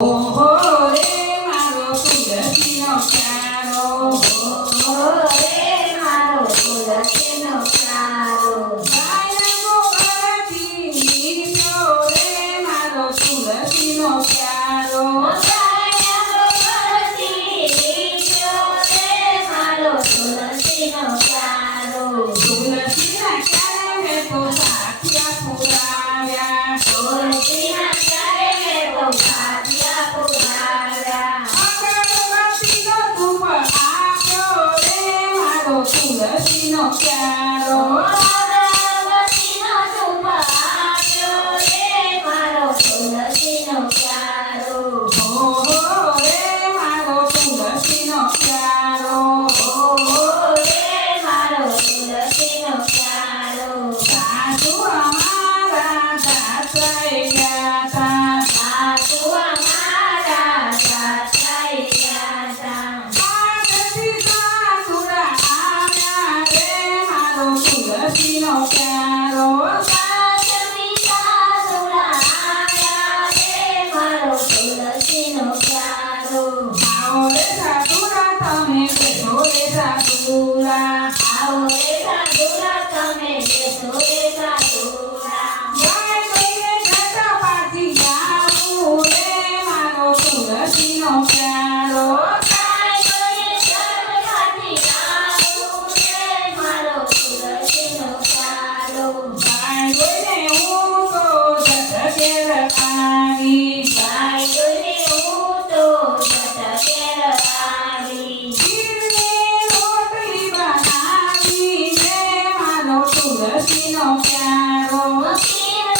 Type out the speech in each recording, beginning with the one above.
ઓહો રે મારો તુલસીનો પ્યારો, ઓહો રે મારો તુલસીનો પ્યારો, ગાયનો ગળથી નીકળ્યો રે મારો તુલસીનો પ્યારો, ગાયનો ગળથી નીકળ્યો રે મારો તુલસીનો પ્યારો, તુલસીના ક્યારે મેં તો સાખિયા પુરાવ્યા, તુલસીના ક્યારે મેં તો સાખિયા પુરાવ્યા, અગરબત્તીનો ધૂપ આપ્યો રે મારો તુલસીનો પ્યારો, અગરબત્તીનો ધૂપ આપ્યો રે મારો તુલસીનો પ્યારો, ઓહો રે મારો તુલસીનો પ્યારો, ઓહો રે મારો તુલસીનો પ્યારો, સાસુ અમારા સાસરે ગયા તા, સાસુ અમારા સાસરે ગયા તા, પાછળથી સાસુડા આવ્યા રે મારો તુલસીનો પ્યારો, પાછળથી સાસુડા આવ્યા રે મારો તુલસીનો પ્યારો, આવો રે સાસુડા તમે બેઠો રે સાસુડા, આવો રે સાસુડા તમે બેસો રે સાસુડા, ગાય લઈને જતા પાછી આવું રે મારો તુલસીનો પ્યારો, ગાય લઈને જગતમાંથી આવું રે મારો તુલસીનો પ્યારો, ગાય લઈને હું તો જત ઘેર આવી, ગાય લઈને હું તો જત ઘેર આવી, ઘીની રોટલી બનાવી રે મારો તુલસીનો પ્યારો, મકીને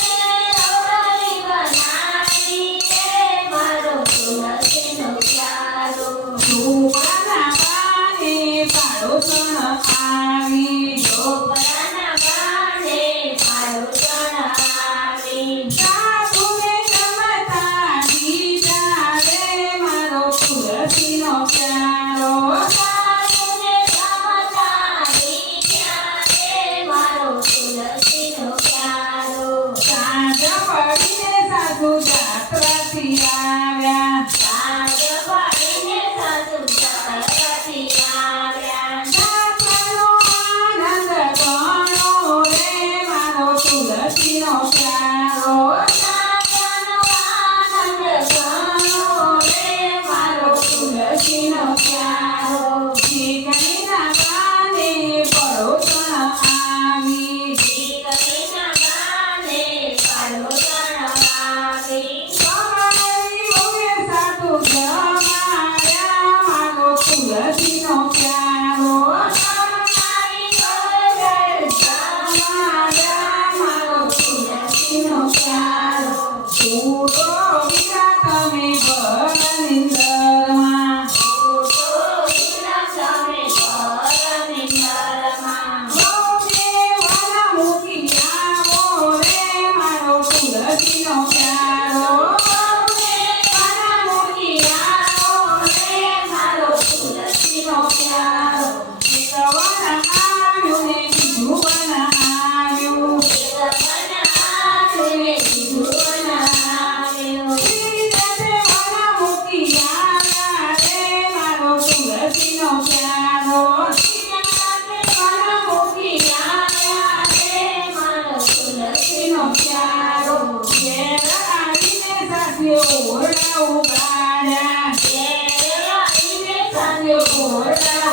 રોટલી બનાવી રે મારો તુલસીનો પ્યારો, ઝૂંપડાના પાને પાડોશણ આવી, ઝોપડાના બાણે પાડોશણ આવી, સાસુને જમતા દીધા રે મારો તુલસીનો પ્યારો, સાસુને જમતા દીધા રે મારો તુલસીનો પ્યારો, સાંજ પડીને સાસુ જાત્રાથી આવ્યા, સાંજ પડીને સાસુ જાત્રાથી આવ્યા, જાત્રાનો આનંદ ગણો રે મારો તુલસીનો પ્યારો, જાત્રાનો આનંદ ગણો રે મારો તુલસીનો પ્યારો, ચીકણીના પાને પડોશણ આવી, દીકરીના બાને પાડોશણ આવી, તમારી વહુએ સાસુ જમાડ્યા મારો તુલસીનો પ્યારો, તમારી વહુએ જમાડ્યા મારો તુલસીનો પ્યારો, તું તો બીજા તમે બરનિંદરમાં, વહુને વાલા મૂકી આવો રે મારો તુલસીનો પ્યારો, વાલા મૂકી આવો રે મારો તુલસીનો પ્યારો, એક વન આવ્યું ને બીજું વન આવ્યું, શ્રીનાથે વાલા મૂકી આવ્યા રે મારો તુલસીનો પ્યારો, વાલા મૂકી આવ્યા રે તુલસીનો પ્યારો, ઘેર આવીને સાથે ઓરડા ઉગાડ્યા, સાથે ઓરડા